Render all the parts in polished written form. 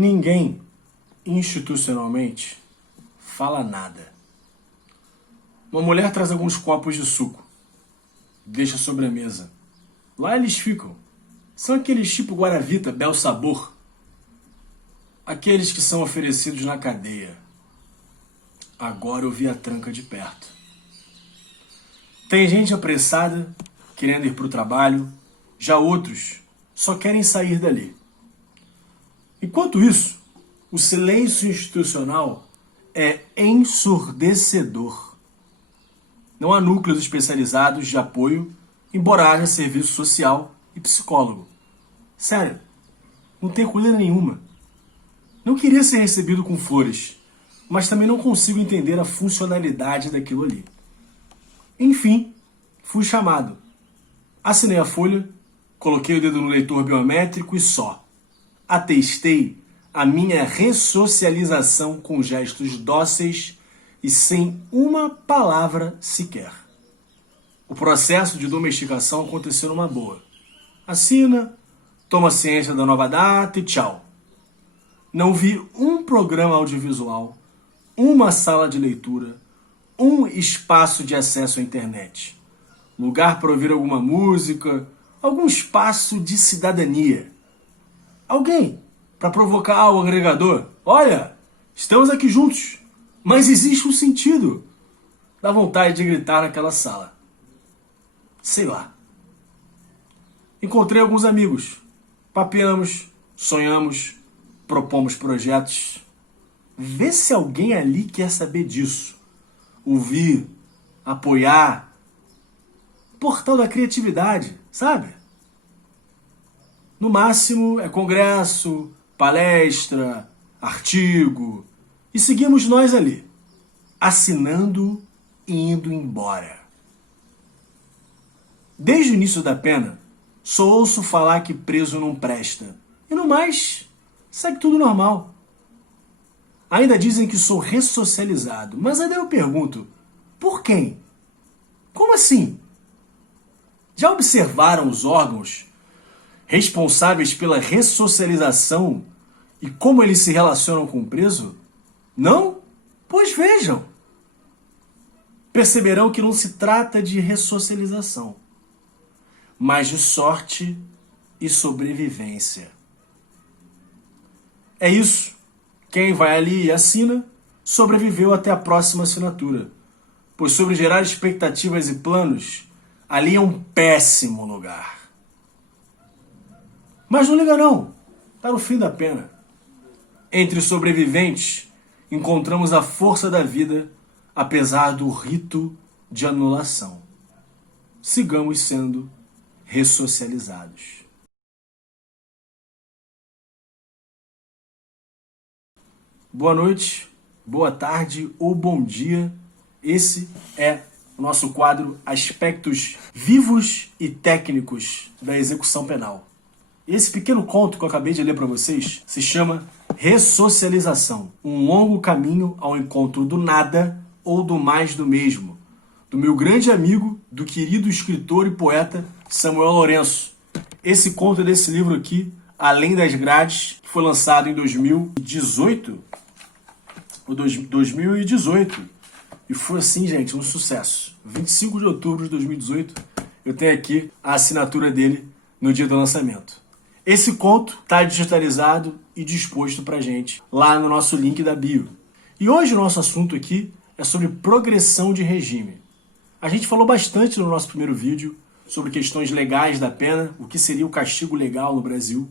Ninguém, institucionalmente, fala nada. Uma mulher traz alguns copos de suco, deixa sobre a mesa. Lá eles ficam. São aqueles tipo Guaravita, Bel Sabor. Aqueles que são oferecidos na cadeia. Agora eu vi a tranca de perto. Tem gente apressada, querendo ir para o trabalho. Já outros só querem sair dali. Enquanto isso, o silêncio institucional é ensurdecedor. Não há núcleos especializados de apoio, embora haja serviço social e psicólogo. Sério, não tem coisa nenhuma. Não queria ser recebido com flores, mas também não consigo entender a funcionalidade daquilo ali. Enfim, fui chamado. Assinei a folha, coloquei o dedo no leitor biométrico e só. Atestei a minha ressocialização com gestos dóceis e sem uma palavra sequer. O processo de domesticação aconteceu numa boa. Assina, toma ciência da nova data e tchau. Não vi um programa audiovisual, uma sala de leitura, um espaço de acesso à internet, lugar para ouvir alguma música, algum espaço de cidadania. Alguém para provocar o agregador. Olha, estamos aqui juntos, mas existe um sentido. Dá vontade de gritar naquela sala. Sei lá. Encontrei alguns amigos. Papeamos, sonhamos, propomos projetos. Vê se alguém ali quer saber disso. Ouvir, apoiar. Portal da criatividade, sabe? No máximo é congresso, palestra, artigo. E seguimos nós ali, assinando e indo embora. Desde o início da pena, só ouço falar que preso não presta. E no mais, segue tudo normal. Ainda dizem que sou ressocializado, mas aí eu pergunto, por quem? Como assim? Já observaram os órgãos responsáveis pela ressocialização e como eles se relacionam com o preso? Não? Pois vejam. Perceberão que não se trata de ressocialização, mas de sorte e sobrevivência. É isso. Quem vai ali e assina, sobreviveu até a próxima assinatura, pois sobre gerar expectativas e planos, ali é um péssimo lugar. Mas não liga não, tá no fim da pena. Entre os sobreviventes, encontramos a força da vida, apesar do rito de anulação. Sigamos sendo ressocializados. Boa noite, boa tarde ou bom dia. Esse é o nosso quadro Aspectos Vivos e Técnicos da Execução Penal. Esse pequeno conto que eu acabei de ler para vocês se chama Ressocialização, um longo caminho ao encontro do nada ou do mais do mesmo, do meu grande amigo, do querido escritor e poeta Samuel Lourenço. Esse conto é desse livro aqui, Além das Grades, que foi lançado em 2018, e foi assim, gente, um sucesso. 25 de outubro de 2018, eu tenho aqui a assinatura dele no dia do lançamento. Esse conto está digitalizado e disposto pra gente lá no nosso link da bio. E hoje o nosso assunto aqui é sobre progressão de regime. A gente falou bastante no nosso primeiro vídeo sobre questões legais da pena, o que seria o castigo legal no Brasil.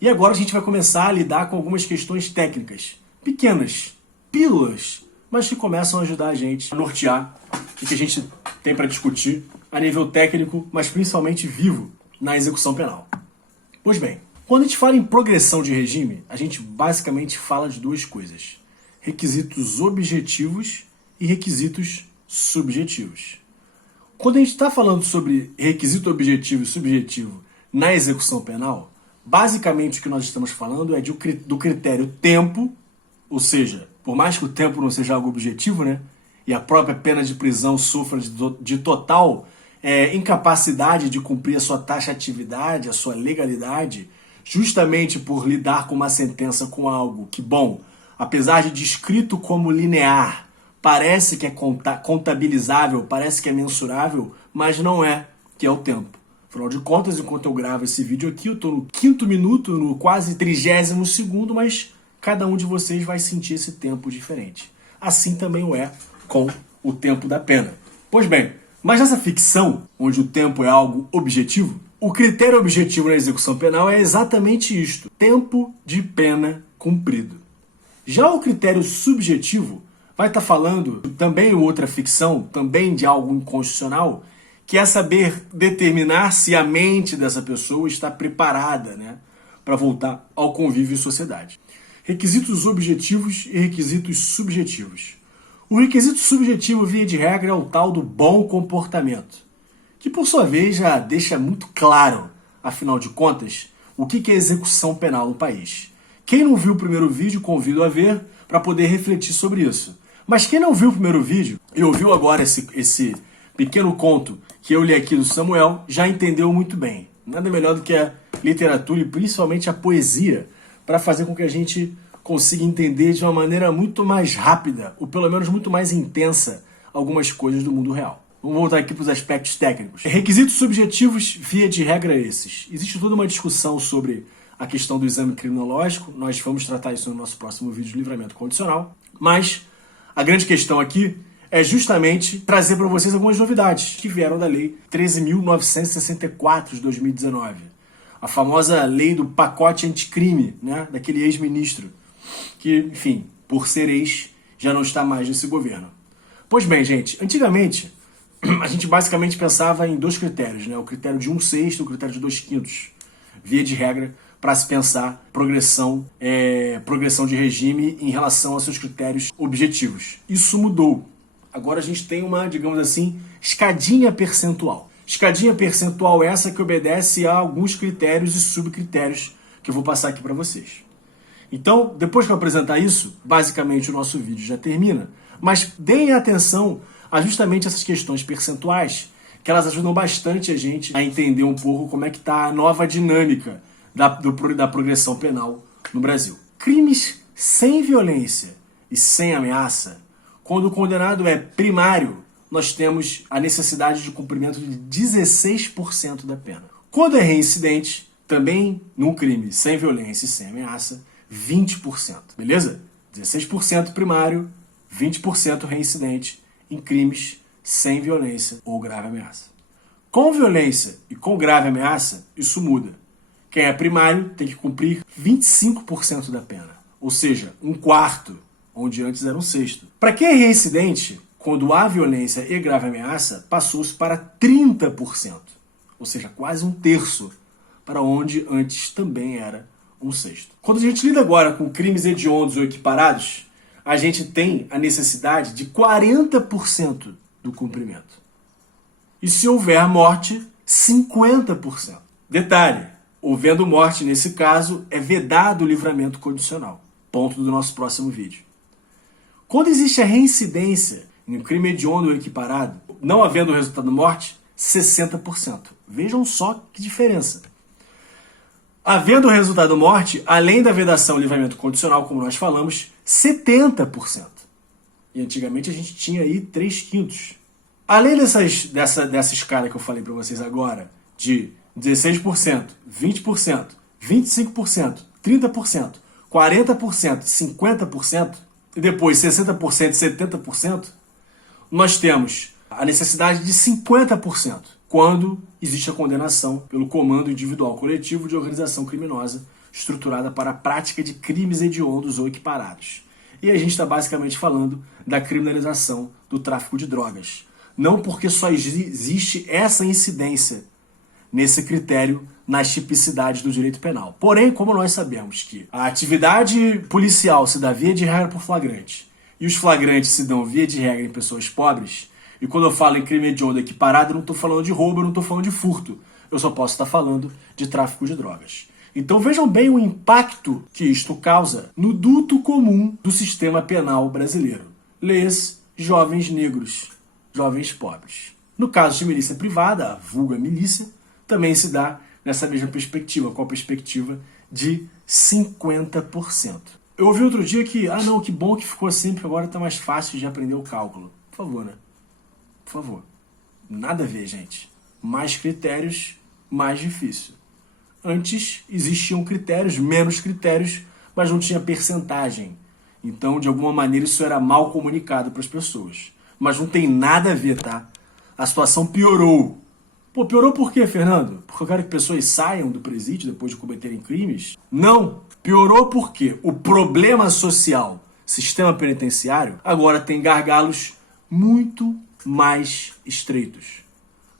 E agora a gente vai começar a lidar com algumas questões técnicas, pequenas, pílulas, mas que começam a ajudar a gente a nortear o que a gente tem para discutir a nível técnico, mas principalmente vivo na execução penal. Pois bem, quando a gente fala em progressão de regime, a gente basicamente fala de duas coisas: requisitos objetivos e requisitos subjetivos. Quando a gente está falando sobre requisito objetivo e subjetivo na execução penal, basicamente o que nós estamos falando é do critério tempo, ou seja, por mais que o tempo não seja algo objetivo, né, e a própria pena de prisão sofra de total incapacidade de cumprir a sua taxatividade, a sua legalidade, justamente por lidar com uma sentença com algo que, bom, apesar de descrito como linear, parece que é contabilizável, parece que é mensurável, mas não é, que é o tempo. Afinal de contas, enquanto eu gravo esse vídeo aqui, eu estou no 5º minuto, no quase 30º segundo, mas cada um de vocês vai sentir esse tempo diferente. Assim também o é com o tempo da pena. Pois bem, mas nessa ficção, onde o tempo é algo objetivo, o critério objetivo na execução penal é exatamente isto: tempo de pena cumprido. Já o critério subjetivo vai estar falando também outra ficção, também de algo inconstitucional, que é saber determinar se a mente dessa pessoa está preparada, né, para voltar ao convívio em sociedade. Requisitos objetivos e requisitos subjetivos. O requisito subjetivo, via de regra, é o tal do bom comportamento, que por sua vez já deixa muito claro, afinal de contas, o que é execução penal no país. Quem não viu o primeiro vídeo, convido a ver para poder refletir sobre isso. Mas quem não viu o primeiro vídeo e ouviu agora esse pequeno conto que eu li aqui do Samuel, já entendeu muito bem. Nada melhor do que a literatura e principalmente a poesia para fazer com que a gente consiga entender de uma maneira muito mais rápida, ou pelo menos muito mais intensa, algumas coisas do mundo real. Vamos voltar aqui para os aspectos técnicos. Requisitos subjetivos, via de regra, esses. Existe toda uma discussão sobre a questão do exame criminológico, nós vamos tratar isso no nosso próximo vídeo de livramento condicional, mas a grande questão aqui é justamente trazer para vocês algumas novidades que vieram da Lei 13.964 de 2019. A famosa lei do pacote anticrime, né, daquele ex-ministro, que, enfim, por ser ex, já não está mais nesse governo. Pois bem, gente, antigamente a gente basicamente pensava em dois critérios, né, o critério de 1/6 e o critério de 2/5, via de regra, para se pensar progressão de regime em relação aos seus critérios objetivos. Isso mudou. Agora a gente tem uma, digamos assim, escadinha percentual. Escadinha percentual essa que obedece a alguns critérios e subcritérios que eu vou passar aqui para vocês. Então, depois que eu apresentar isso, basicamente o nosso vídeo já termina, mas deem atenção a justamente essas questões percentuais, que elas ajudam bastante a gente a entender um pouco como é que está a nova dinâmica da progressão penal no Brasil. Crimes sem violência e sem ameaça, quando o condenado é primário, nós temos a necessidade de cumprimento de 16% da pena. Quando é reincidente, também num crime sem violência e sem ameaça, 20%. Beleza? 16% primário, 20% reincidente em crimes sem violência ou grave ameaça. Com violência e com grave ameaça, isso muda. Quem é primário tem que cumprir 25% da pena, ou seja, 1/4, onde antes era 1/6. Para quem é reincidente, quando há violência e grave ameaça, passou-se para 30%, ou seja, quase 1/3, para onde antes também era 1/6. Quando a gente lida agora com crimes hediondos ou equiparados, a gente tem a necessidade de 40% do cumprimento. E se houver morte, 50%. Detalhe, havendo morte nesse caso, é vedado o livramento condicional. Ponto do nosso próximo vídeo. Quando existe a reincidência em um crime hediondo ou equiparado, não havendo resultado morte, 60%. Vejam só que diferença. Havendo resultado morte, além da vedação e livramento condicional, como nós falamos, 70%. E antigamente a gente tinha aí 3/5. Além dessa escala que eu falei para vocês agora, de 16%, 20%, 25%, 30%, 40%, 50%, e depois 60% e 70%, nós temos a necessidade de 50% quando existe a condenação pelo comando individual coletivo de organização criminosa estruturada para a prática de crimes hediondos ou equiparados. E a gente está basicamente falando da criminalização do tráfico de drogas. Não porque só existe essa incidência nesse critério nas tipicidades do direito penal. Porém, como nós sabemos que a atividade policial se dá via de regra por flagrante e os flagrantes se dão via de regra em pessoas pobres, e quando eu falo em crime hediondo equiparado, eu não estou falando de roubo, eu não estou falando de furto. Eu só posso estar falando de tráfico de drogas. Então vejam bem o impacto que isto causa no duto comum do sistema penal brasileiro. Leia-se jovens negros, jovens pobres. No caso de milícia privada, a vulga milícia, também se dá nessa mesma perspectiva, com a perspectiva de 50%. Eu ouvi outro dia que, não, que bom que ficou assim, porque agora está mais fácil de aprender o cálculo. Por favor, né? Por favor. Nada a ver, gente. Mais critérios, mais difícil. Antes existiam critérios, menos critérios, mas não tinha percentagem. Então, de alguma maneira, isso era mal comunicado para as pessoas. Mas não tem nada a ver, tá? A situação piorou. Pô, piorou por quê, Fernando? Porque eu quero que pessoas saiam do presídio depois de cometerem crimes? Não. Piorou porque o problema social, sistema penitenciário, agora tem gargalos muito mais estreitos.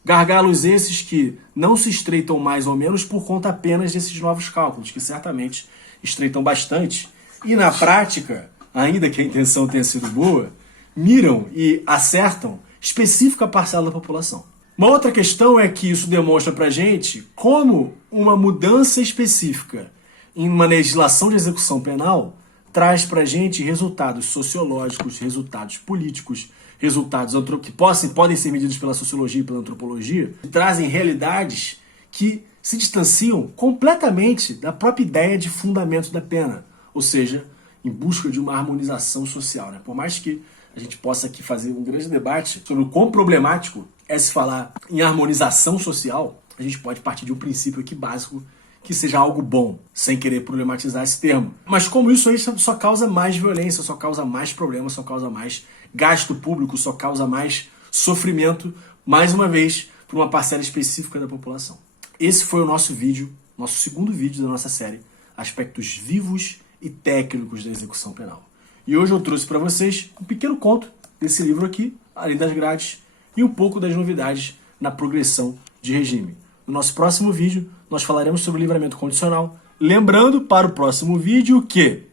Gargalos esses que não se estreitam mais ou menos por conta apenas desses novos cálculos, que certamente estreitam bastante. E na prática, ainda que a intenção tenha sido boa, miram e acertam específica parcela da população. Uma outra questão é que isso demonstra pra gente como uma mudança específica em uma legislação de execução penal traz pra gente resultados sociológicos, resultados políticos, resultados que podem ser medidos pela sociologia e pela antropologia, que trazem realidades que se distanciam completamente da própria ideia de fundamento da pena, ou seja, em busca de uma harmonização social, né? Por mais que a gente possa aqui fazer um grande debate sobre o quão problemático é se falar em harmonização social, a gente pode partir de um princípio aqui básico que seja algo bom, sem querer problematizar esse termo. Mas como isso aí só causa mais violência, só causa mais problemas, só causa mais gasto público, só causa mais sofrimento, mais uma vez, para uma parcela específica da população. Esse foi o nosso vídeo, nosso segundo vídeo da nossa série, Aspectos Vivos e Técnicos da Execução Penal. E hoje eu trouxe para vocês um pequeno conto desse livro aqui, além das grades, e um pouco das novidades na progressão de regime. No nosso próximo vídeo, nós falaremos sobre livramento condicional, lembrando para o próximo vídeo que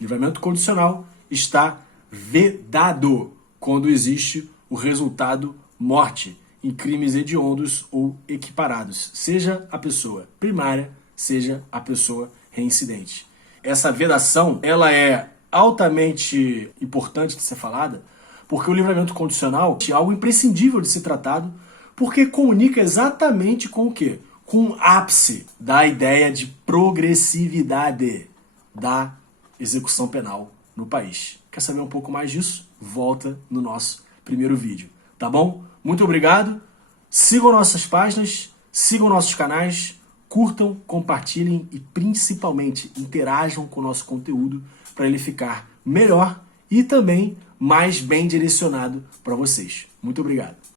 livramento condicional está vedado quando existe o resultado morte em crimes hediondos ou equiparados, seja a pessoa primária, seja a pessoa reincidente. Essa vedação, ela é altamente importante de ser falada, porque o livramento condicional é algo imprescindível de ser tratado, porque comunica exatamente com o quê? Com o ápice da ideia de progressividade da execução penal no país. Quer saber um pouco mais disso? Volta no nosso primeiro vídeo, tá bom? Muito obrigado, sigam nossas páginas, sigam nossos canais, curtam, compartilhem e principalmente interajam com o nosso conteúdo para ele ficar melhor e também mais bem direcionado para vocês. Muito obrigado.